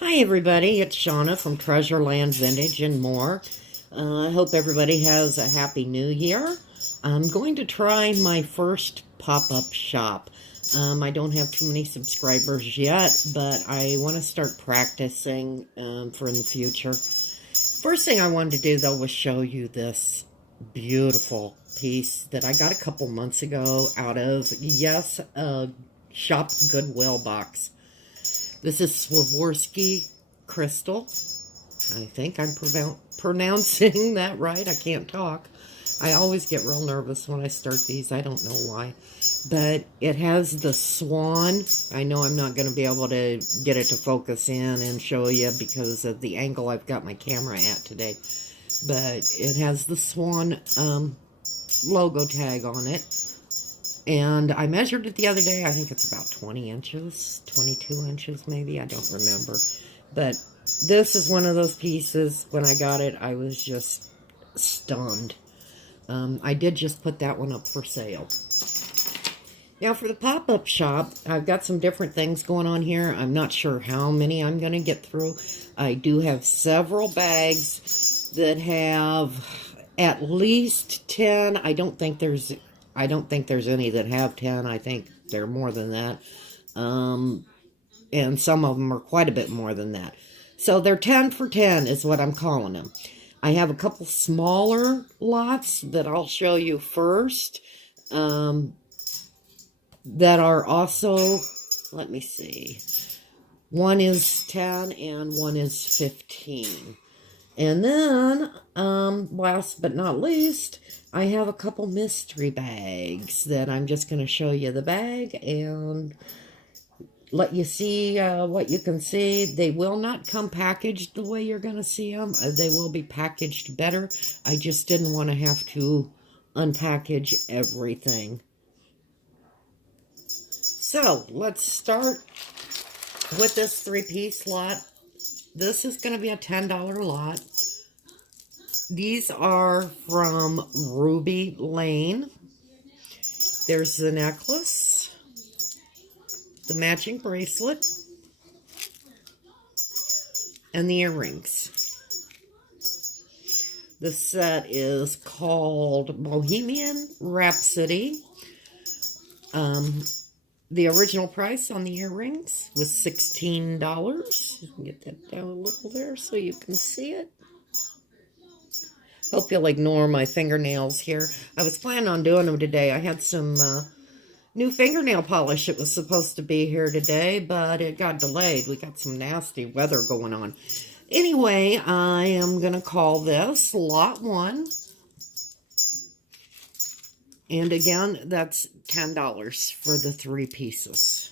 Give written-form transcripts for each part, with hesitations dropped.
Hi everybody, it's Shauna from Treasureland Vintage and more. I hope everybody has a happy new year. I'm going to try my first pop-up shop. I don't have too many subscribers yet, but I want to start practicing for in the future. First thing I wanted to do though was show you this beautiful piece that I got a couple months ago out of, yes, a Shop Goodwill box. This is Swarovski crystal. I think I'm pronouncing that right. I can't talk. I always get real nervous when I start these. I don't know why. But it has the swan. I know I'm not going to be able to get it to focus in and show you because of the angle I've got my camera at today. But it has the swan logo tag on it. And I measured it the other day. I think it's about 20 inches, 22 inches maybe. I don't remember. But this is one of those pieces. When I got it, I was just stunned. I did just put that one up for sale. Now for the pop-up shop, I've got some different things going on here. I'm not sure how many I'm going to get through. I do have several bags that have at least 10. I don't think there's any that have 10. I think they're more than that. And some of them are quite a bit more than that. So they're 10 for 10 is what I'm calling them. I have a couple smaller lots that I'll show you first. That are also, let me see. One is 10 and one is 15. And then, last but not least, I have a couple mystery bags that I'm just going to show you the bag and let you see what you can see. They will not come packaged the way you're going to see them. They will be packaged better. I just didn't want to have to unpackage everything. So, let's start with this three-piece lot. This is going to be a $10 lot. These are from Ruby Lane. There's the necklace, the matching bracelet, and the earrings. The set is called Bohemian Rhapsody. The original price on the earrings was $16. You can get that down a little there so you can see it. Hope you'll ignore my fingernails here. I was planning on doing them today. I had some new fingernail polish. It was supposed to be here today, but it got delayed. We got some nasty weather going on. Anyway, I am going to call this Lot 1. And again, that's $10 for the three pieces.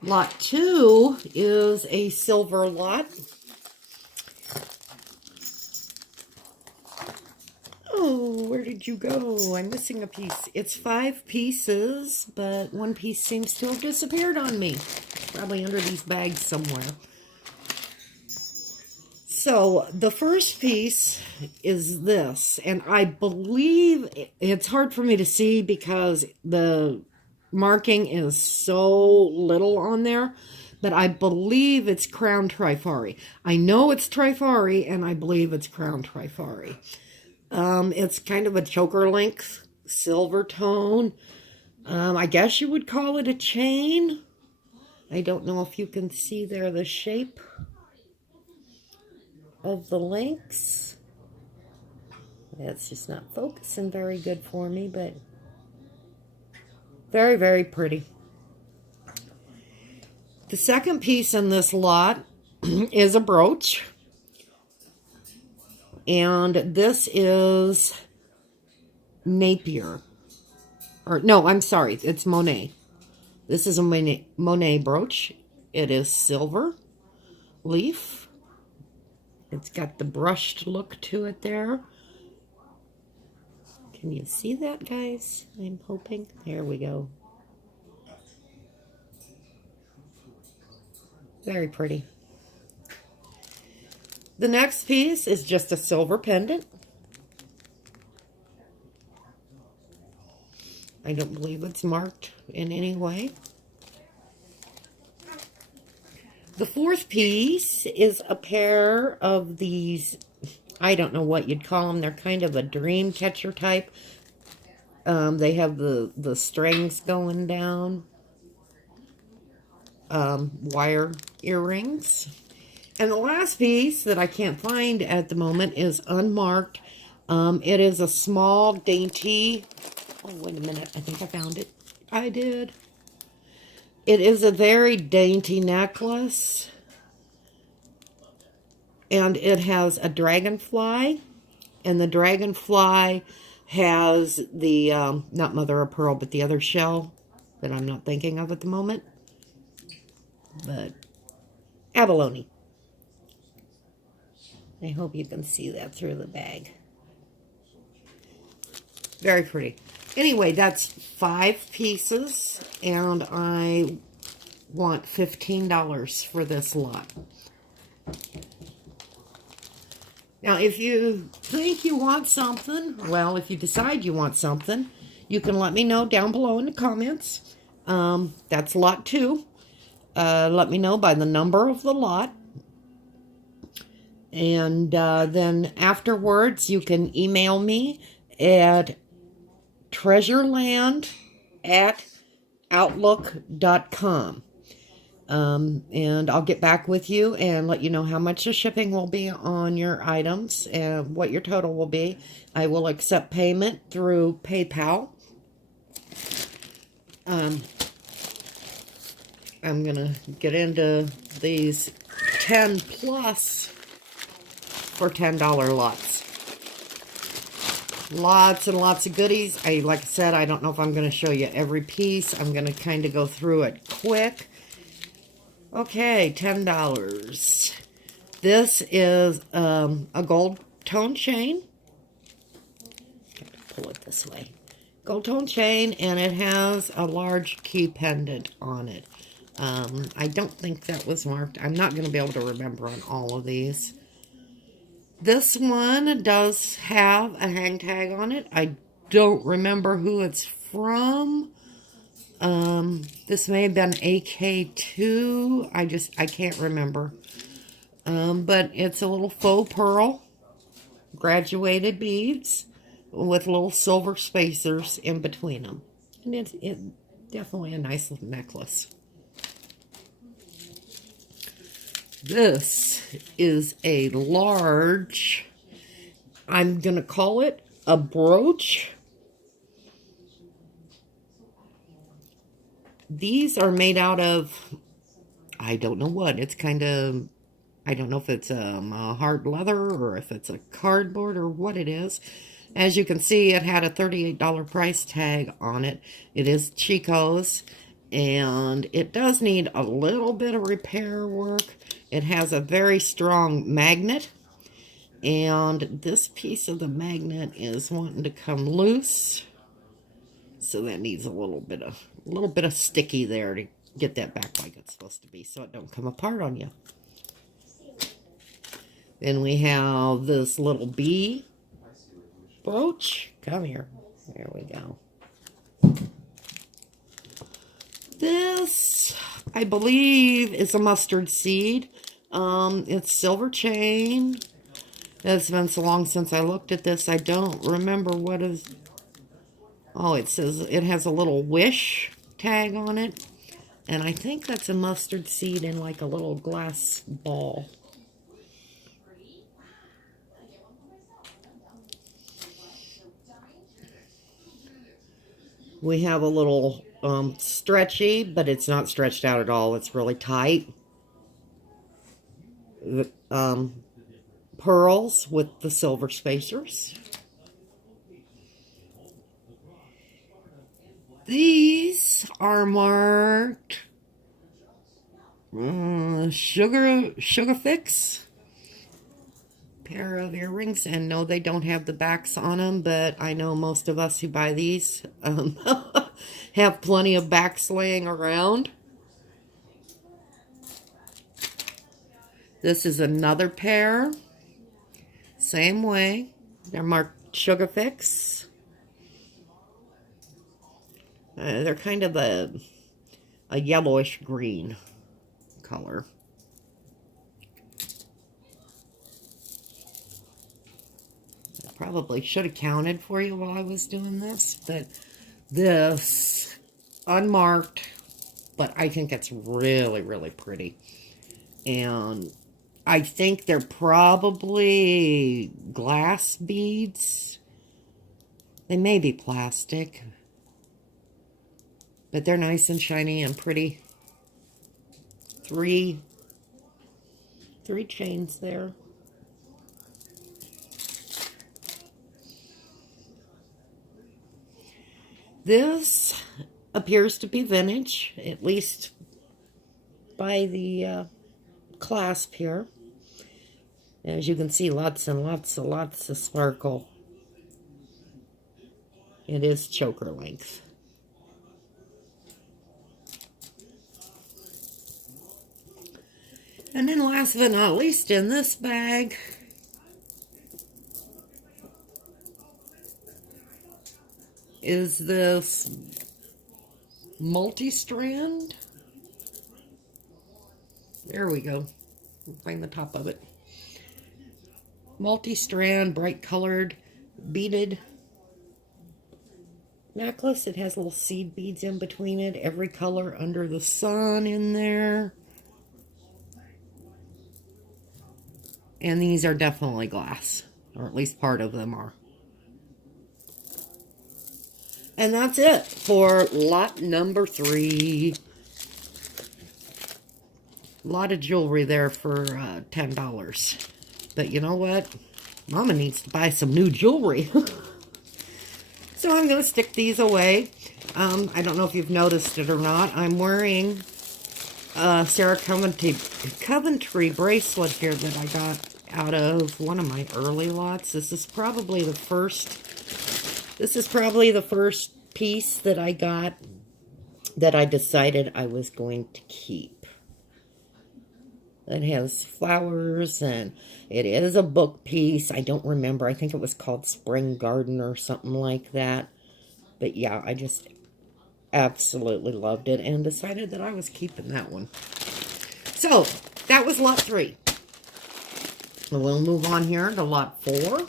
Lot 2 is a silver lot. Oh, where did you go? I'm missing a piece. It's 5 pieces, but one piece seems to have disappeared on me. Probably under these bags somewhere. So, the first piece is this, and I believe it's hard for me to see because the marking is so little on there, but I believe it's Crown Trifari. I know it's Trifari, and I believe it's Crown Trifari. It's kind of a choker length, silver tone. I guess you would call it a chain. I don't know if you can see there the shape of the links. It's just not focusing very good for me, but very, very pretty. The second piece in this lot is a brooch. And this is Napier. Or, no, I'm sorry, it's Monet. This is a Monet brooch. It is silver leaf. It's got the brushed look to it there. Can you see that, guys? I'm hoping. There we go. Very pretty. The next piece is just a silver pendant. I don't believe it's marked in any way. The fourth piece is a pair of these, I don't know what you'd call them. They're kind of a dream catcher type. They have the strings going down. Wire earrings. And the last piece that I can't find at the moment is unmarked. It is a small, dainty... Oh, wait a minute. I think I found it. I did. It is a very dainty necklace. And it has a dragonfly. And the dragonfly has the, not mother of pearl, but the other shell that I'm not thinking of at the moment. But abalone. I hope you can see that through the bag. Very pretty. Anyway, that's 5 pieces, and I want $15 for this lot. Now, if you think you want something, well, if you decide you want something, you can let me know down below in the comments. That's lot 2. Let me know by the number of the lot. And then afterwards, you can email me at treasureland@outlook.com. And I'll get back with you and let you know how much the shipping will be on your items and what your total will be. I will accept payment through PayPal. I'm going to get into these 10 plus for $10 lots. Lots and lots of goodies. Like I said, I don't know if I'm going to show you every piece. I'm going to kind of go through it quick. Okay, $10. This is a gold tone chain. Pull it this way. Gold tone chain, and it has a large key pendant on it. I don't think that was marked. I'm not going to be able to remember on all of these. This one does have a hang tag on it. I don't remember who it's from. This may have been AK2. I can't remember. But it's a little faux pearl, graduated beads with little silver spacers in between them. And it's definitely a nice little necklace. This is a large, I'm going to call it a brooch. These are made out of, I don't know what. It's kind of, I don't know if it's a hard leather or if it's a cardboard or what it is. As you can see, it had a $38 price tag on it. It is Chico's, and it does need a little bit of repair work. It has a very strong magnet, and this piece of the magnet is wanting to come loose. So that needs a little bit of sticky there to get that back like it's supposed to be, so it don't come apart on you. Then we have this little bee brooch. Come here. There we go. This, I believe, is a mustard seed. It's silver chain. It's been so long since I looked at this, I don't remember what is... Oh, it says it has a little wish tag on it. And I think that's a mustard seed in like a little glass ball. We have a little stretchy, but it's not stretched out at all. It's really tight. Pearls with the silver spacers. These are marked Sugar Fix. Pair of earrings, and no, they don't have the backs on them, but I know most of us who buy these have plenty of backs laying around. This is another pair. Same way. They're marked Sugar Fix. They're kind of a yellowish green color. Probably should have counted for you while I was doing this, but this unmarked, but I think it's really, really pretty. And I think they're probably glass beads. They may be plastic, but they're nice and shiny and pretty. Three chains there. This appears to be vintage, at least by the clasp here. As you can see, lots and lots of sparkle. It is choker length. And then last but not least in this bag is this multi-strand. There we go. Find the top of it. Multi-strand, bright colored, beaded necklace. It has little seed beads in between it. Every color under the sun in there. And these are definitely glass, or at least part of them are. And that's it for lot number 3. A lot of jewelry there for $10. But you know what? Mama needs to buy some new jewelry. So I'm going to stick these away. I don't know if you've noticed it or not. I'm wearing a Sarah Coventry bracelet here that I got out of one of my early lots. This is probably the first piece that I got that I decided I was going to keep. It has flowers, and it is a book piece. I don't remember. I think it was called Spring Garden or something like that. But yeah, I just absolutely loved it and decided that I was keeping that one. So, that was lot 3. We'll move on here to lot 4.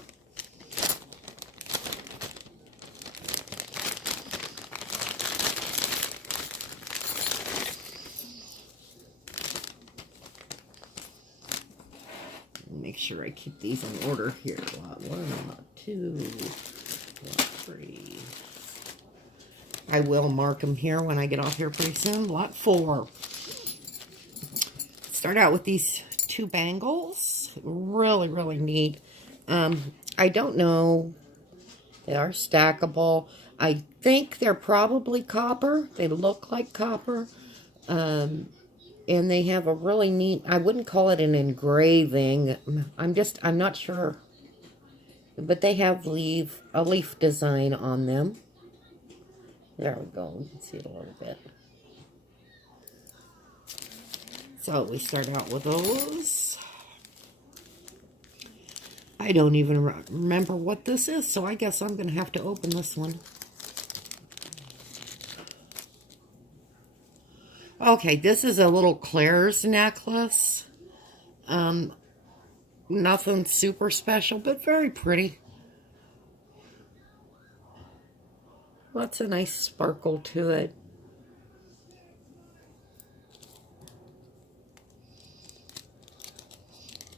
Make sure I keep these in order here. Lot 1, lot 2, lot 3. I will mark them here when I get off here pretty soon. Lot 4. Start out with these 2 bangles. Really, really neat. I don't know. They are stackable. I think they're probably copper. They look like copper. And they have a really neat, I wouldn't call it an engraving. I'm not sure. But they have a leaf design on them. There we go. You can see it a little bit. So we start out with those. I don't even remember what this is, so I guess I'm going to have to open this one. Okay, this is a little Claire's necklace. Nothing super special, but very pretty. Lots of nice sparkle to it.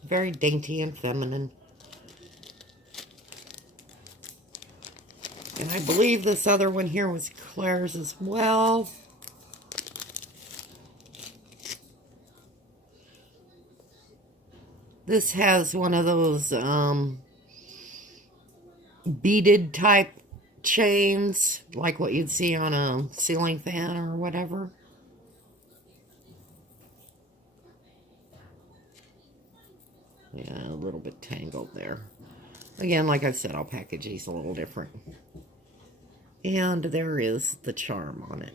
Very dainty and feminine. And I believe this other one here was Claire's as well. This has one of those beaded type chains, like what you'd see on a ceiling fan or whatever. Yeah, a little bit tangled there. Again, like I said, I'll package these a little different. And there is the charm on it.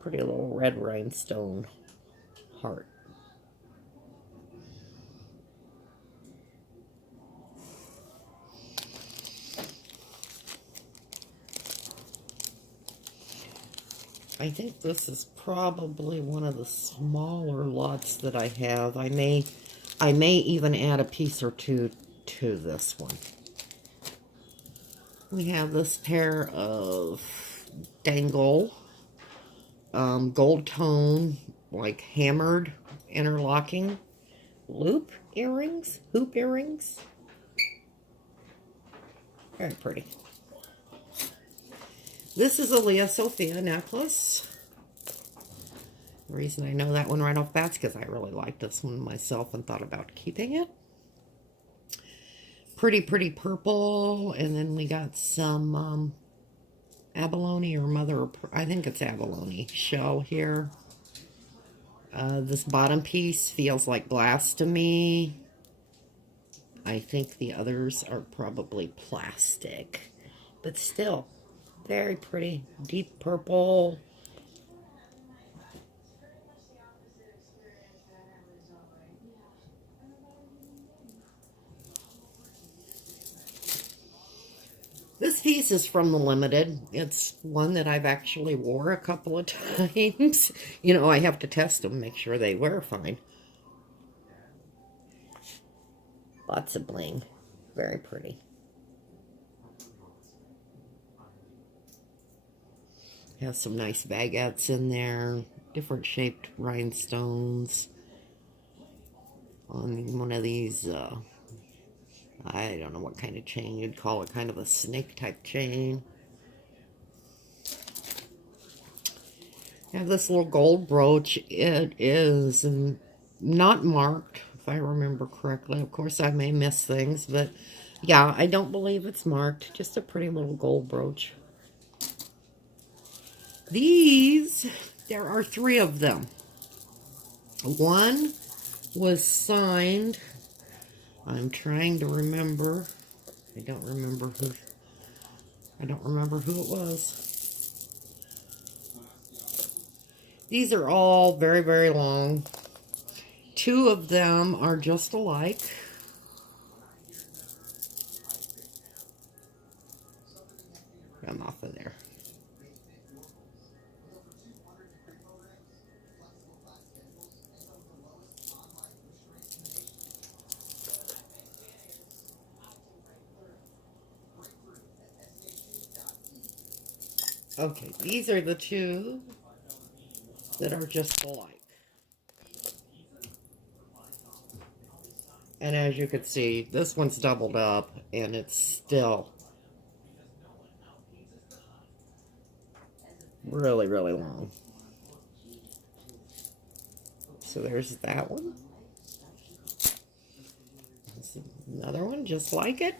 Pretty little red rhinestone heart. I think this is probably one of the smaller lots that I have. I may I may even add a piece or two to this one. We have this pair of dangle gold tone, like hammered interlocking hoop earrings. Very pretty. This is a Leah Sophia necklace. The reason I know that one right off the bat is because I really like this one myself and thought about keeping it. Pretty purple. And then we got some abalone or mother, I think it's abalone shell here. This bottom piece feels like glass to me. I think the others are probably plastic, but still very pretty. Deep purple. This piece is from the Limited. It's one that I've actually wore a couple of times. You know, I have to test them, make sure they wear fine. Lots of bling. Very pretty. Has some nice baguettes in there. Different shaped rhinestones. On one of these, I don't know what kind of chain you'd call it. Kind of a snake type chain. I have this little gold brooch. It is not marked, if I remember correctly. Of course, I may miss things, but yeah, I don't believe it's marked. Just a pretty little gold brooch. These, there are 3 of them. One was signed. I'm trying to remember. I don't remember who it was. These are all very long. 2 of them are just alike. I'm off of there. Okay, these are the 2 that are just alike. And as you can see, this one's doubled up, and it's still really long. So there's that one. There's another one just like it.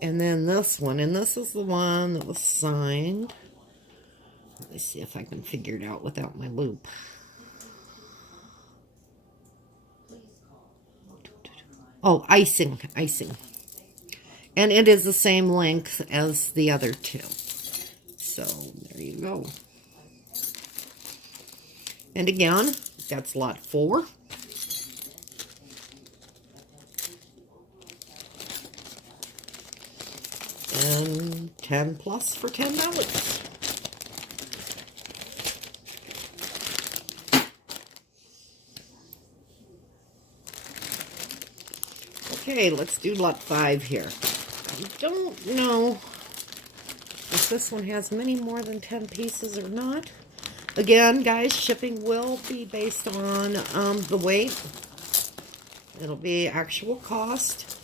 And then this one, and this is the one that was signed. Let me see if I can figure it out without my loop. Oh, icing. And it is the same length as the other 2. So, there you go. And again, that's lot 4. And 10 plus for $10. Okay, let's do lot 5 here. I don't know if this one has many more than 10 pieces or not. Again, guys, shipping will be based on the weight. It'll be actual cost.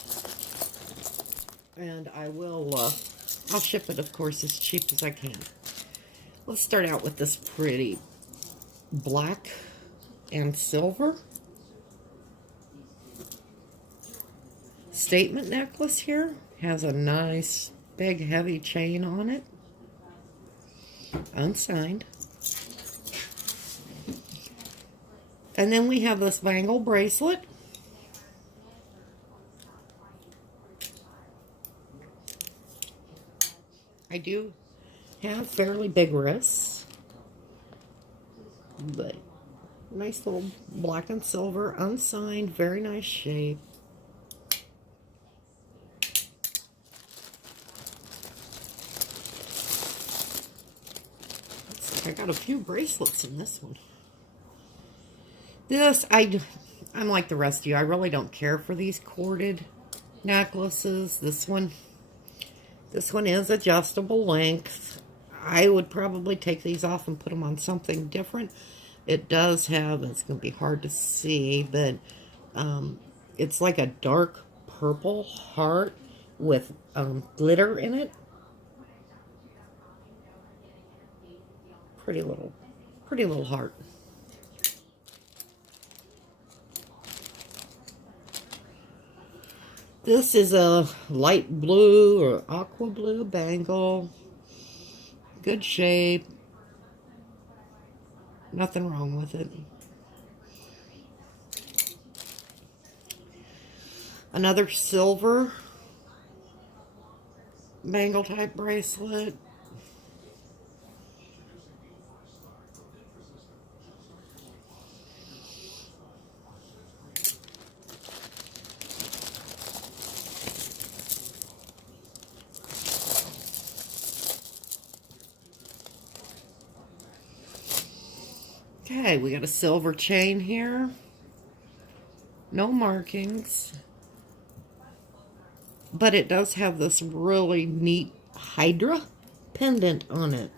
And I will, I'll ship it, of course, as cheap as I can. Let's start out with this pretty black and silver statement necklace here. Has a nice, big, heavy chain on it. Unsigned. And then we have this bangle bracelet. I do have fairly big wrists, but nice little black and silver, unsigned, very nice shape. got a few bracelets in this one. I'm like the rest of you. I really don't care for these corded necklaces. This one is adjustable length. I would probably take these off and put them on something different. It does have, it's going to be hard to see, but it's like a dark purple heart with glitter in it. Pretty little heart. This is a light blue or aqua blue bangle. Good shape. Nothing wrong with it. Another silver bangle type bracelet. Okay, we got a silver chain here. No markings. But it does have this really neat Hydra pendant on it.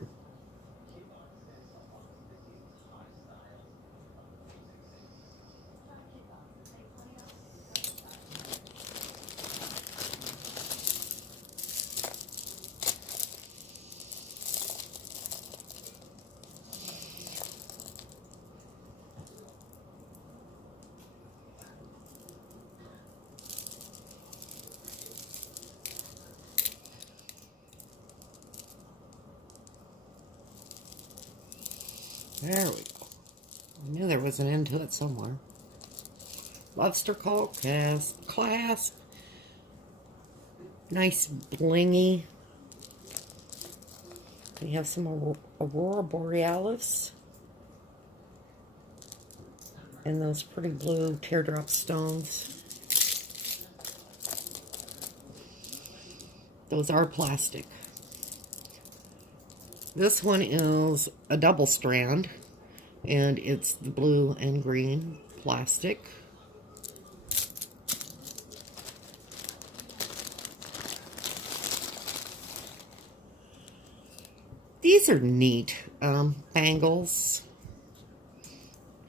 There we go. I knew there was an end to it somewhere. Lobster claw clasp. Nice blingy. We have some Aurora Borealis. And those pretty blue teardrop stones. Those are plastic. This one is a double strand, and it's the blue and green plastic. These are neat bangles.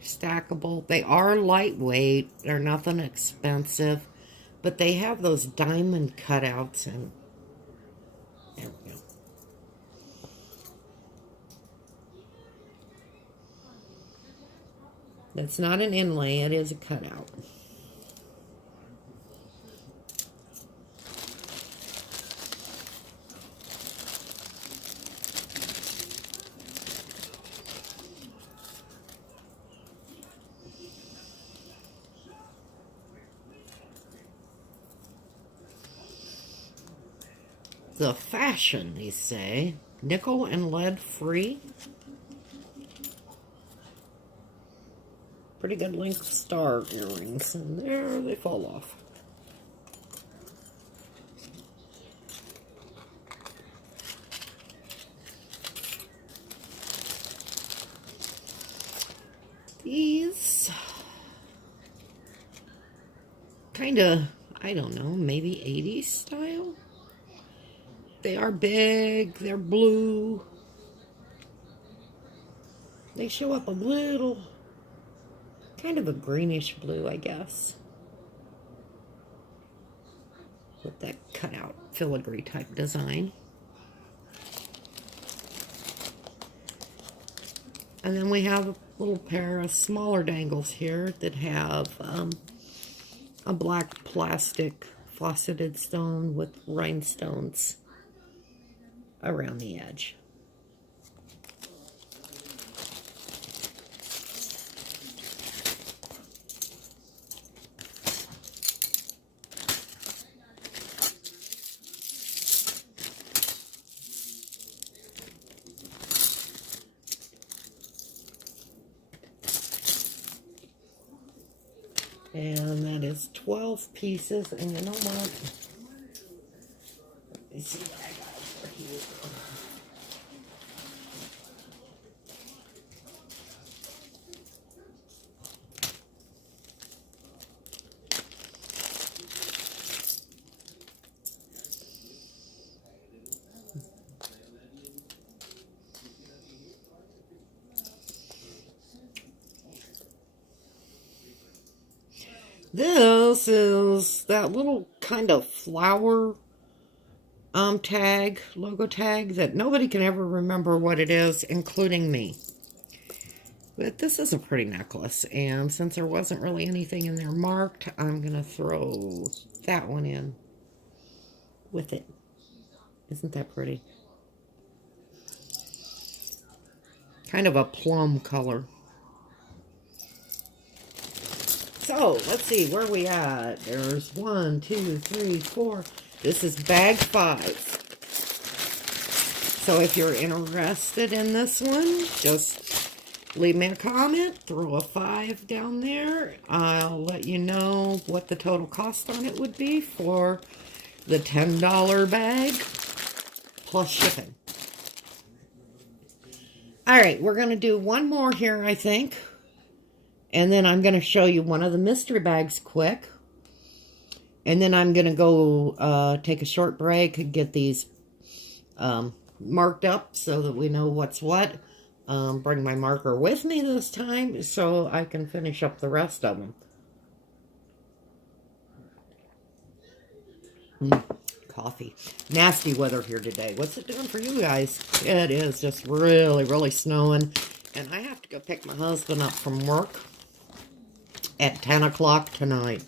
Stackable. They are lightweight. They're nothing expensive, but they have those diamond cutouts, and there we go. That's not an inlay, it is a cutout. The fashion, they say, nickel and lead free. Pretty good length star earrings, and there they fall off. These kind of, I don't know, maybe 80s style. They are big, they're blue. They show up a little, kind of a greenish blue, I guess. With that cutout filigree type design. And then we have a little pair of smaller dangles here that have a black plastic faceted stone with rhinestones around the edge. And that is 12 pieces, and you know what? Let me see what I got over here. This is that little kind of flower tag, logo tag, that nobody can ever remember what it is, including me. But this is a pretty necklace, and since there wasn't really anything in there marked, I'm going to throw that one in with it. Isn't that pretty? Kind of a plum color. So, let's see, where are we at? There's 1, 2, 3, 4. This is bag 5. So if you're interested in this one, just leave me a comment, throw a 5 down there. I'll let you know what the total cost on it would be for the $10 bag plus shipping. All right, we're going to do one more here, I think. And then I'm going to show you one of the mystery bags quick. And then I'm going to go take a short break and get these marked up so that we know what's what. Bring my marker with me this time so I can finish up the rest of them. Coffee. Nasty weather here today. What's it doing for you guys? It is just really, really snowing. And I have to go pick my husband up from work at 10 o'clock tonight.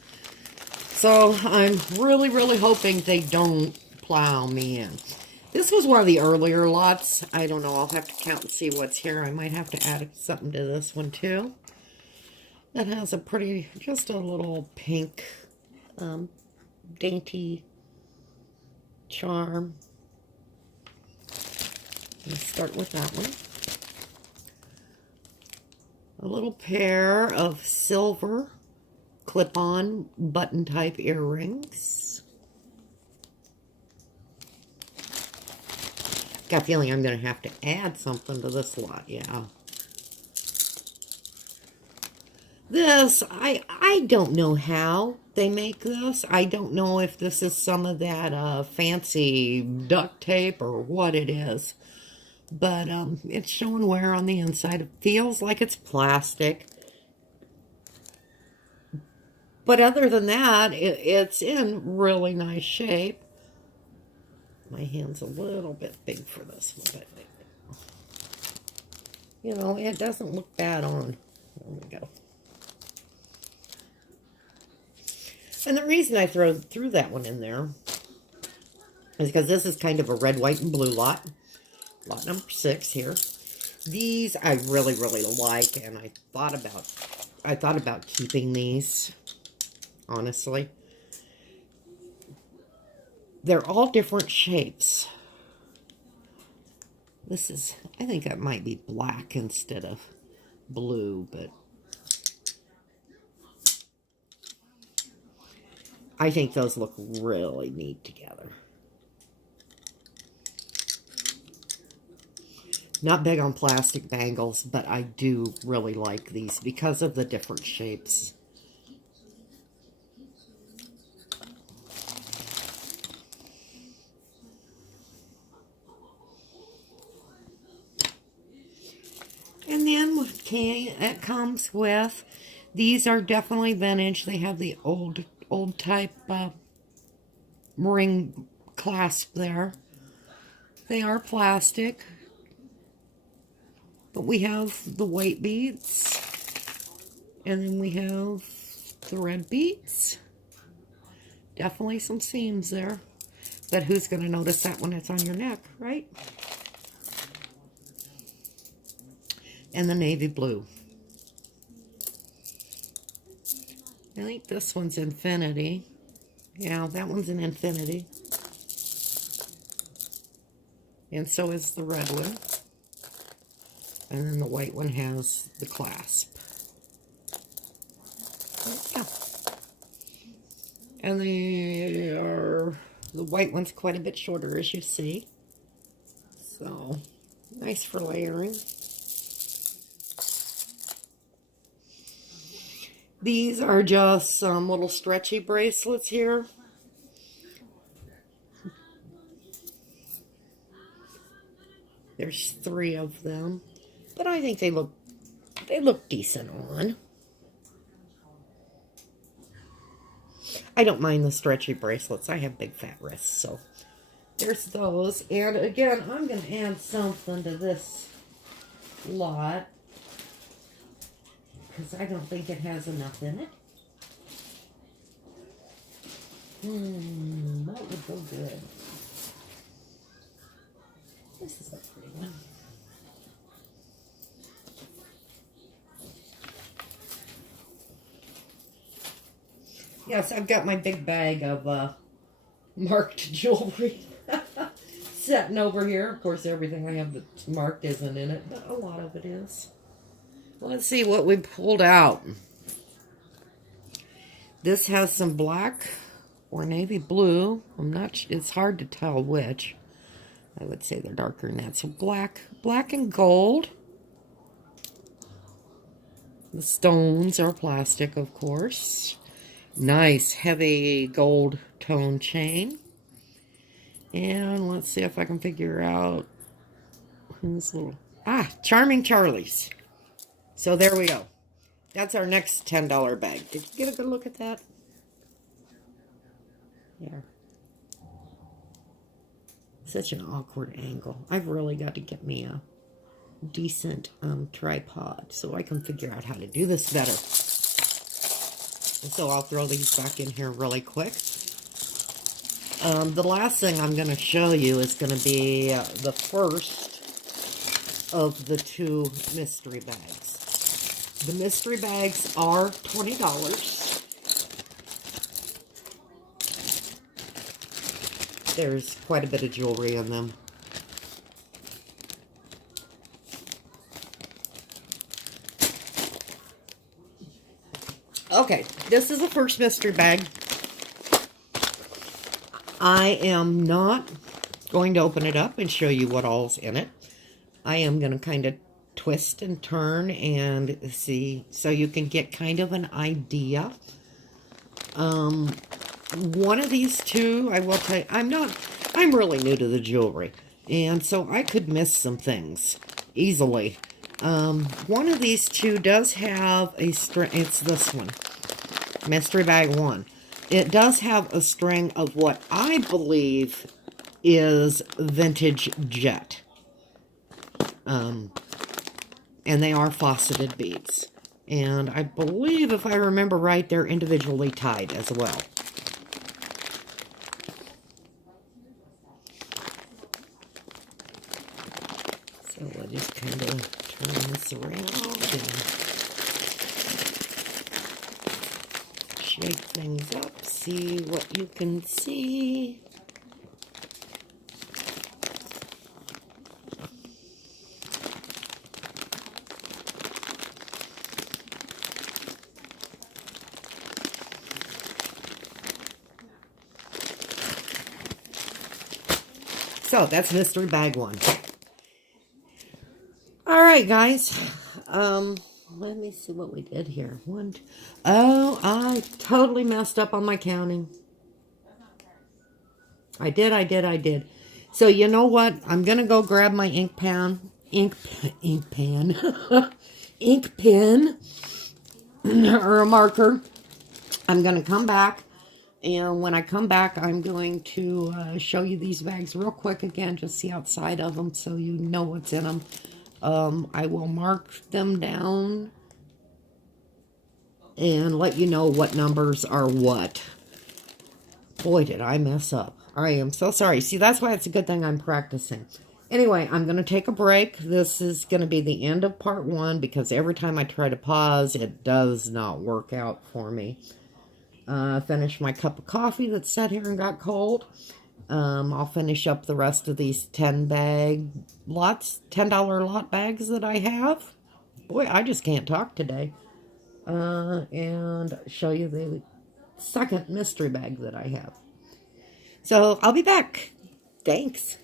So I'm really, really hoping they don't plow me in. This was one of the earlier lots. I don't know. I'll have to count and see what's here. I might have to add something to this one too. That has a pretty, just a little pink, dainty charm. Let's start with that one. A little pair of silver clip-on button type earrings. Got a feeling I'm going to have to add something to this lot, yeah. This, I don't know how they make this. I don't know if this is some of that fancy duct tape or what it is. But it's showing wear on the inside. It feels like it's plastic. But other than that, it's in really nice shape. My hand's a little bit big for this one, but you know, it doesn't look bad on. There we go. And the reason I threw that one in there is because this is kind of a red, white, and blue lot. Lot number 6 here. These I really, really like, and I thought about keeping these, honestly. They're all different shapes. This is, I think that might be black instead of blue, but I think those look really neat together. Not big on plastic bangles, but I do really like these because of the different shapes. And then it comes with, these are definitely vintage. They have the old type ring clasp there. They are plastic. But we have the white beads, and then we have the red beads. Definitely some seams there. But who's going to notice that when it's on your neck, right? And the navy blue. I think this one's infinity. Yeah, that one's an infinity. And so is the red one. And then the white one has the clasp. Yeah. And the white one's quite a bit shorter, as you see. So, nice for layering. These are just some little stretchy bracelets here. There's 3 of them. But I think they look decent on. I don't mind the stretchy bracelets. I have big fat wrists, so there's those. And again, I'm going to add something to this lot because I don't think it has enough in it. That would go good. This is a pretty one. Yes, I've got my big bag of marked jewelry sitting over here. Of course, everything I have that's marked isn't in it, but a lot of it is. Let's see what we pulled out. This has some black or navy blue. It's hard to tell which. I would say they're darker than that. So black and gold. The stones are plastic, of course. Nice, heavy gold tone chain. And let's see if I can figure out who's little... Charming Charlie's. So there we go. That's our next $10 bag. Did you get a good look at that? Yeah. Such an awkward angle. I've really got to get me a decent tripod so I can figure out how to do this better. And so I'll throw these back in here really quick. The last thing I'm going to show you is going to be the first of the two mystery bags. The mystery bags are $20. There's quite a bit of jewelry in them. Okay, this is the first mystery bag. I am not going to open it up and show you what all's in it. I am going to kind of twist and turn and see so you can get kind of an idea. One of these two, I will tell you, I'm really new to the jewelry, and so I could miss some things easily. One of these two does have a string. It's this one, mystery bag 1. It does have a string of what I believe is vintage jet. And they are faceted beads. And I believe, if I remember right, they're individually tied as well. So we'll just kind of turn this around and shake things up, see what you can see. So that's mystery bag 1. All right, guys. Let me see what we did here. Oh, I totally messed up on my counting. I did. So you know what? I'm gonna go grab my ink pen, or a marker. I'm gonna come back. And when I come back, I'm going to show you these bags real quick again, just see outside of them so you know what's in them. I will mark them down and let you know what numbers are what. Boy, did I mess up. I am so sorry. See, that's why it's a good thing I'm practicing. Anyway, I'm going to take a break. This is going to be the end of part 1 because every time I try to pause, it does not work out for me. Finish my cup of coffee that sat here and got cold. I'll finish up the rest of these $10 lot bags that I have. Boy, I just can't talk today. And show you the second mystery bag that I have. So I'll be back. Thanks.